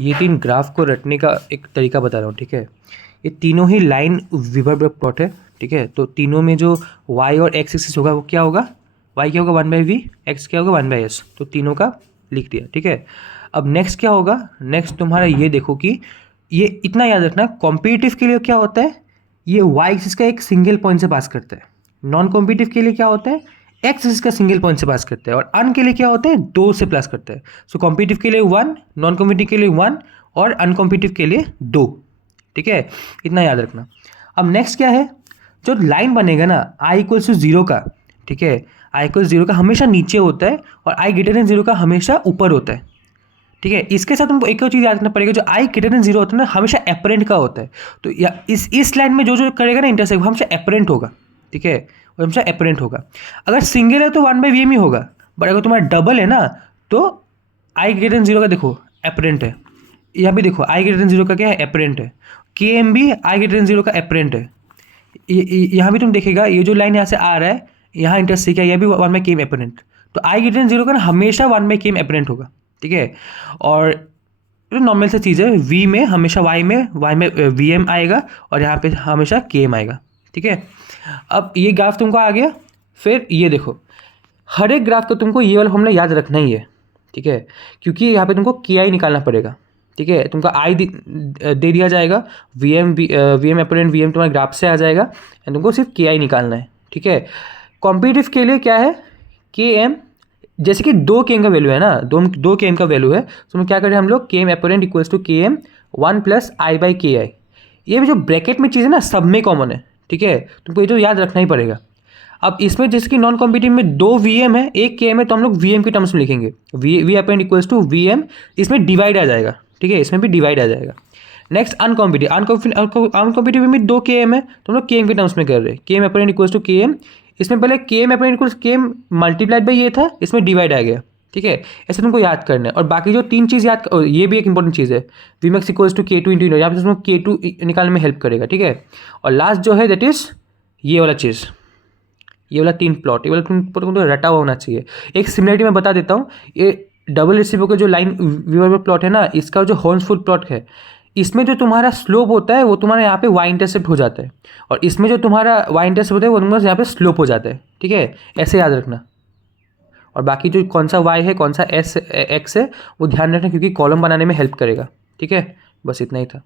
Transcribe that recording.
ये तीन ग्राफ को रटने का एक तरीका बता रहा हूँ, ठीक है। ये तीनों ही लाइन वीवर प्लॉट है, ठीक है। तो तीनों में जो y और x एक्सिस होगा वो क्या होगा, y क्या होगा 1/v, x क्या होगा 1/s। तो तीनों का लिख दिया, ठीक है। अब नेक्स्ट क्या होगा, नेक्स्ट तुम्हारा ये देखो कि ये इतना याद रखना, कॉम्पिटिटिव के लिए क्या होता है, ये y एक्सिस का एक सिंगल पॉइंट से पास करता है। नॉन कॉम्पिटिटिव के लिए क्या होता है, x एक्सिस का सिंगल पॉइंट से पास करता है। और अन के लिए क्या होता है, 2 से प्लस करता है। सो कॉम्पिटिटिव के लिए 1, नॉन कॉम्पिटिटिव के लिए 1 और अनकॉम्पिटिटिव के लिए 2, ठीक है। इतना याद रखना। अब नेक्स्ट क्या है, जो लाइन बनेगा ना i इक्वल्स टू 0 का, ठीक है, i इक्वल्स 0 का हमेशा नीचे होता है और i ग्रेटर देन 0 का हमेशा ऊपर होता है, ठीक है। इसके साथ तुमको एक और चीज़ याद रखना पड़ेगा, जो i ग्रेटर देन 0 होता है ना हमेशा एपरेंट का होता है। तो या इस लाइन में जो जो करेगा ना इंटरसेक्ट, वो हमेशा एपरेंट होगा, ठीक है, वो हमेशा एपरेंट होगा। अगर सिंगल है तो 1/vm ही होगा, बट अगर तुम्हारा डबल है ना तो i ग्रेटर देन 0 का देखो एपरेंट है। यहाँ भी देखो i ग्रेटर देन 0 का क्या है, एपरेंट है। km भी i ग्रेटर देन 0 का एपरेंट है। यहाँ भी तुम देखेगा ये जो लाइन यहाँ से आ रहा है, यहाँ इंटरसेक्ट है, यह भी 1/km एपरेंट। तो i ग्रेटर देन 0 का ना हमेशा 1/km एपरेंट होगा, ठीक है। और नॉर्मल सी चीज़ है, v में हमेशा y में vm आएगा और यहाँ पे हमेशा km आएगा, ठीक है। अब ये ग्राफ तुमको आ गया। फिर ये देखो, हर एक ग्राफ का तुमको ये वाला फॉर्मूला याद रखना ही है, ठीक है, क्योंकि यहाँ पे तुमको ki निकालना पड़ेगा, ठीक है। तुमको i दे दिया जाएगा, vm एपरेंट vm तुम्हारे ग्राफ से आ जाएगा एंड तुमको सिर्फ ki निकालना है, ठीक है। कॉम्पिटिटिव के लिए क्या है, km, जैसे कि 2 km का वैल्यू है ना, 2 km का वैल्यू है, तो हम क्या करें हम लोग, km apparent equals to km 1 + i/ki। ये भी जो ब्रैकेट में चीज़ है ना सब में कॉमन है, ठीक है। तुमको ये तो याद रखना ही पड़ेगा। अब इसमें जैसे कि नॉन कॉम्पिटिटिव में 2 vm है, 1 km है, तो हम लोग vm के टर्म्स में लिखेंगे, v apparent equals to vm। इसमें डिवाइड आ जाएगा, ठीक है, इसमें भी डिवाइड आ जाएगा। नेक्स्ट अनकॉम्पिटिटिव में 2 km है, तो हम लोग km के टर्म्स में कर रहे हैं, km apparent equals to km। इसमें पहले km apparent equals km multiplied by ये था, इसमें डिवाइड आ गया, ठीक है। ऐसे तुमको याद करना है। और बाकी जो 3 चीज़ याद, ये भी एक इंपॉर्टेंट चीज़ है, vmax equals to k2 into, यहाँ पे तुमको k2 निकालने में हेल्प करेगा, ठीक है। और लास्ट जो है दैट इज़ ये वाला चीज़, ये वाला 3 प्लॉट, ये वाला तुमको रटा हुआ होना चाहिए। एक सिमिलरिटी मैं बता देता हूँ, ये डबल रेसिप्रोकल जो लाइन वीवर प्लॉट है ना, इसका जो हॉर्न्सफुल प्लॉट है, इसमें जो तुम्हारा स्लोप होता है वो तुम्हारा यहाँ पे y इंटरसेप्ट हो जाता है, और इसमें जो तुम्हारा y इंटरसेप्ट होता है वो तुम्हारा यहाँ पे स्लोप हो जाता है, ठीक है। ऐसे याद रखना। और बाकी जो कौन सा y है कौन सा x है वो ध्यान रखना, क्योंकि कॉलम बनाने में हेल्प करेगा, ठीक है। बस इतना ही था।